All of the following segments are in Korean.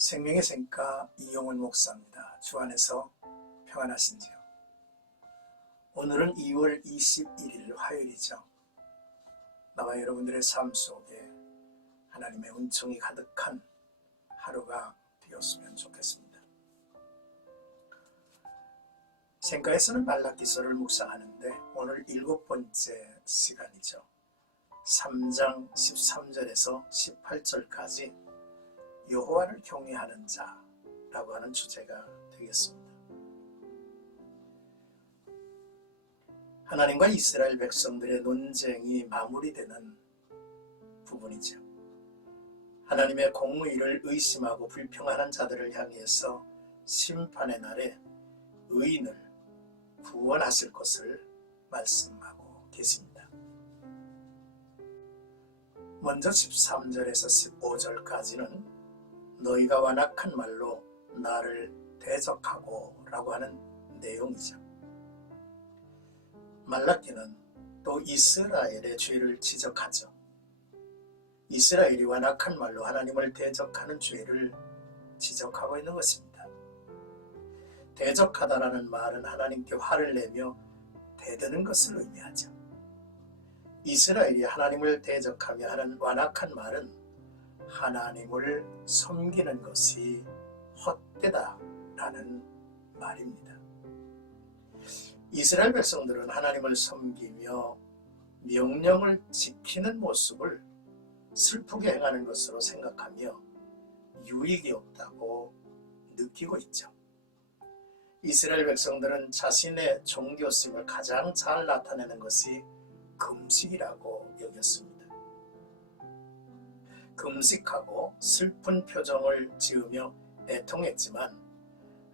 생명의 샘가 이용훈 목사입니다. 주 안에서 평안하신지요? 오늘은 2월 21일 화요일이죠. 나와 여러분들의 삶 속에 하나님의 은총이 가득한 하루가 되었으면 좋겠습니다. 샘가에서는 말라기서를 묵상하는데 오늘 7번째 시간이죠. 3장 13절에서 18절까지 여호와를 경외하는 자라고 하는 주제가 되겠습니다. 하나님과 이스라엘 백성들의 논쟁이 마무리되는 부분이죠. 하나님의 공의를 의심하고 불평하는 자들을 향해서 심판의 날에 의인을 구원하실 것을 말씀하고 계십니다. 먼저 13절에서 15절까지는 너희가 완악한 말로 나를 대적하고 라고 하는 내용이죠. 말라기는 또 이스라엘의 죄를 지적하죠. 이스라엘이 완악한 말로 하나님을 대적하는 죄를 지적하고 있는 것입니다. 대적하다라는 말은 하나님께 화를 내며 대드는 것을 의미하죠. 이스라엘이 하나님을 대적하며 하는 완악한 말은 하나님을 섬기는 것이 헛되다라는 말입니다. 이스라엘 백성들은 하나님을 섬기며 명령을 지키는 모습을 슬프게 행하는 것으로 생각하며 유익이 없다고 느끼고 있죠. 이스라엘 백성들은 자신의 종교심을 가장 잘 나타내는 것이 금식이라고 여겼습니다. 금식하고 슬픈 표정을 지으며 애통했지만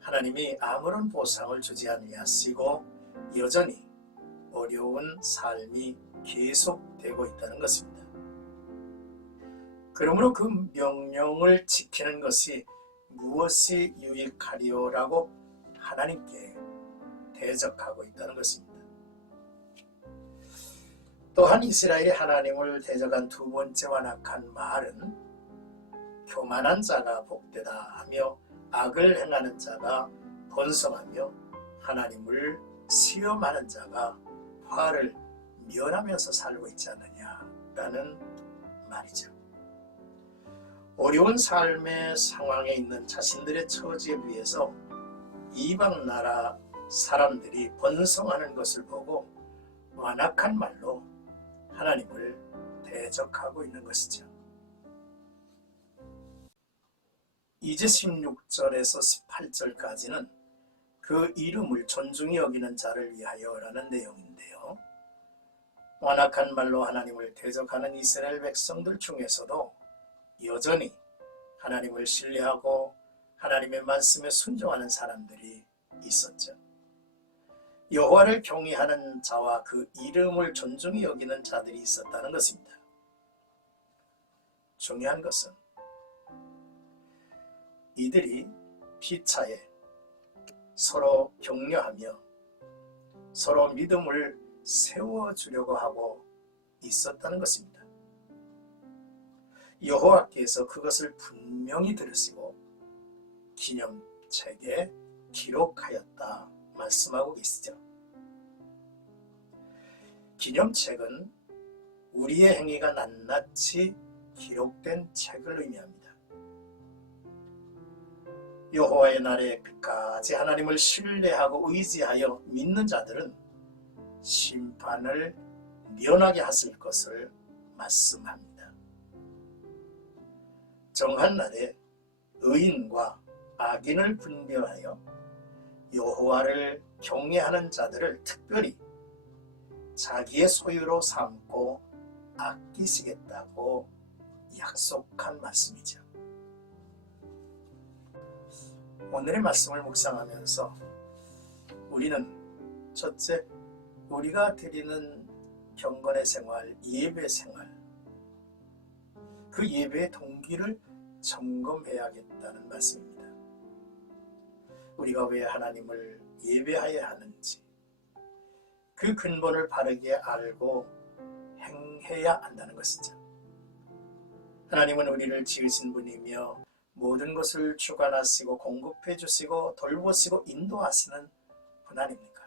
하나님이 아무런 보상을 주지 아니하시고 여전히 어려운 삶이 계속되고 있다는 것입니다. 그러므로 그 명령을 지키는 것이 무엇이 유익하리요라고 하나님께 대적하고 있다는 것입니다. 또한 이스라엘이 하나님을 대적한 두 번째 완악한 말은 교만한 자가 복되다 하며 악을 행하는 자가 번성하며 하나님을 시험하는 자가 화를 면하면서 살고 있지 않느냐라는 말이죠. 어려운 삶의 상황에 있는 자신들의 처지에 비해서 이방 나라 사람들이 번성하는 것을 보고 완악한 말로 하나님을 대적하고 있는 것이죠. 이제 16절에서 18절까지는 그 이름을 존중히 여기는 자를 위하여라는 내용인데요. 완악한 말로 하나님을 대적하는 이스라엘 백성들 중에서도 여전히 하나님을 신뢰하고 하나님의 말씀에 순종하는 사람들이 있었죠. 여호와를 경외하는 자와 그 이름을 존중히 여기는 자들이 있었다는 것입니다. 중요한 것은 이들이 피차에 서로 격려하며 서로 믿음을 세워주려고 하고 있었다는 것입니다. 여호와께서 그것을 분명히 들으시고 기념책에 기록하였다 말씀하고 계시죠. 기념책은 우리의 행위가 낱낱이 기록된 책을 의미합니다. 여호와의 날에 끝까지 하나님을 신뢰하고 의지하여 믿는 자들은 심판을 면하게 하실 것을 말씀합니다. 정한 날에 의인과 악인을 분별하여 여호와를 경외하는 자들을 특별히 자기의 소유로 삼고 아끼시겠다고 약속한 말씀이죠. 오늘의 말씀을 묵상하면서 우리는 첫째, 우리가 드리는 경건의 생활, 예배 생활, 그 예배의 동기를 점검해야겠다는 말씀입니다. 우리가 왜 하나님을 예배해야 하는지 그 근본을 바르게 알고 행해야 한다는 것이죠. 하나님은 우리를 지으신 분이며 모든 것을 주관하시고 공급해 주시고 돌보시고 인도하시는 분 아닙니까?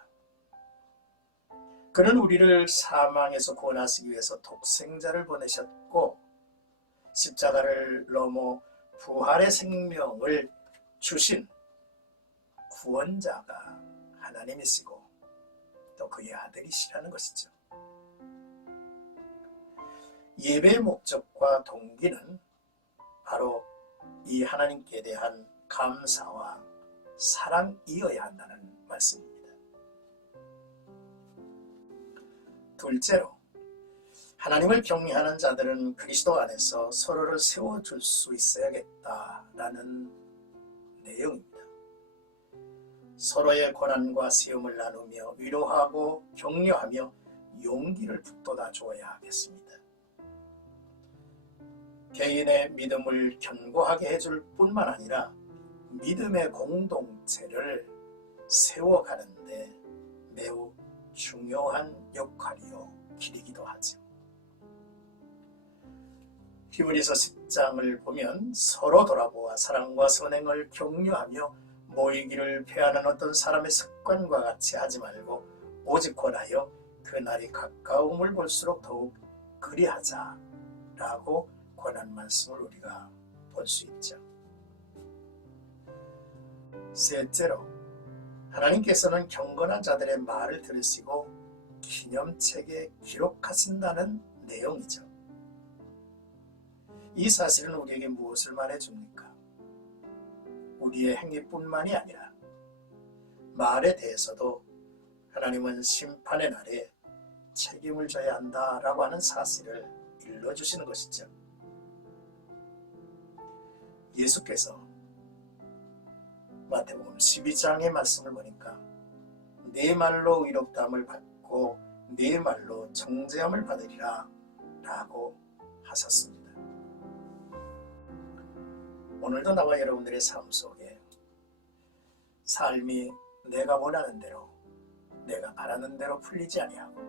그는 우리를 사망에서 구원하시기 위해서 독생자를 보내셨고 십자가를 넘어 부활의 생명을 주신 구원자가 하나님이시고 또 그의 아들이시라는 것이죠. 예배의 목적과 동기는 바로 이 하나님께 대한 감사와 사랑이어야 한다는 말씀입니다. 둘째로, 하나님을 경외하는 자들은 그리스도 안에서 서로를 세워줄 수 있어야겠다라는 내용입니다. 서로의 고난과 시험을 나누며 위로하고 격려하며 용기를 북돋아 주어야 하겠습니다. 개인의 믿음을 견고하게 해줄 뿐만 아니라 믿음의 공동체를 세워가는데 매우 중요한 역할이요 길이기도 하죠. 히브리서 10장을 보면 서로 돌아보아 사랑과 선행을 격려하며 모이기를 패하는 어떤 사람의 습관과 같이 하지 말고 오직 권하여 그날이 가까움을 볼수록 더욱 그리하자라고 권한 말씀을 우리가 볼 수 있죠. 셋째로, 하나님께서는 경건한 자들의 말을 들으시고 기념책에 기록하신다는 내용이죠. 이 사실은 우리에게 무엇을 말해줍니까? 우리의 행위뿐만이 아니라 말에 대해서도 하나님은 심판의 날에 책임을 져야 한다라고 하는 사실을 일러주시는 것이죠. 예수께서 마태복음 12장의 말씀을 보니까 네 말로 의롭다함을 받고 네 말로 정죄함을 받으리라 라고 하셨습니다. 오늘도 나와 여러분들의 삶 속에 삶이 내가 원하는 대로 내가 바라는 대로 풀리지 아니하고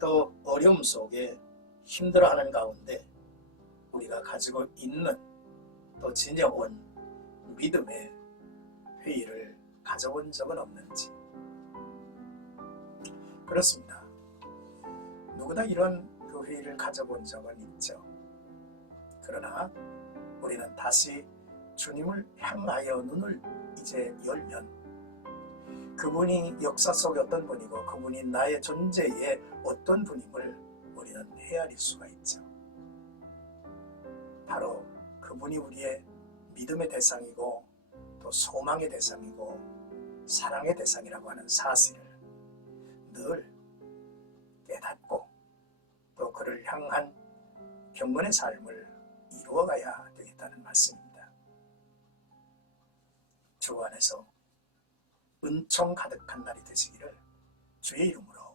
또 어려움 속에 힘들어하는 가운데 우리가 가지고 있는 또 지녀온 믿음의 회의를 가져본 적은 없는지. 그렇습니다. 누구나 이런 그 회의를 가져본 적은 있죠. 그러나 우리는 다시 주님을 향하여 눈을 이제 열면 그분이 역사 속의 어떤 분이고 그분이 나의 존재의 어떤 분임을 우리는 헤아릴 수가 있죠. 바로 그분이 우리의 믿음의 대상이고 또 소망의 대상이고 사랑의 대상이라고 하는 사실을 늘 깨닫고 또 그를 향한 경건의 삶을 이루어가야 되겠다는 말씀입니다. 주 안에서 은총 가득한 날이 되시기를 주의 이름으로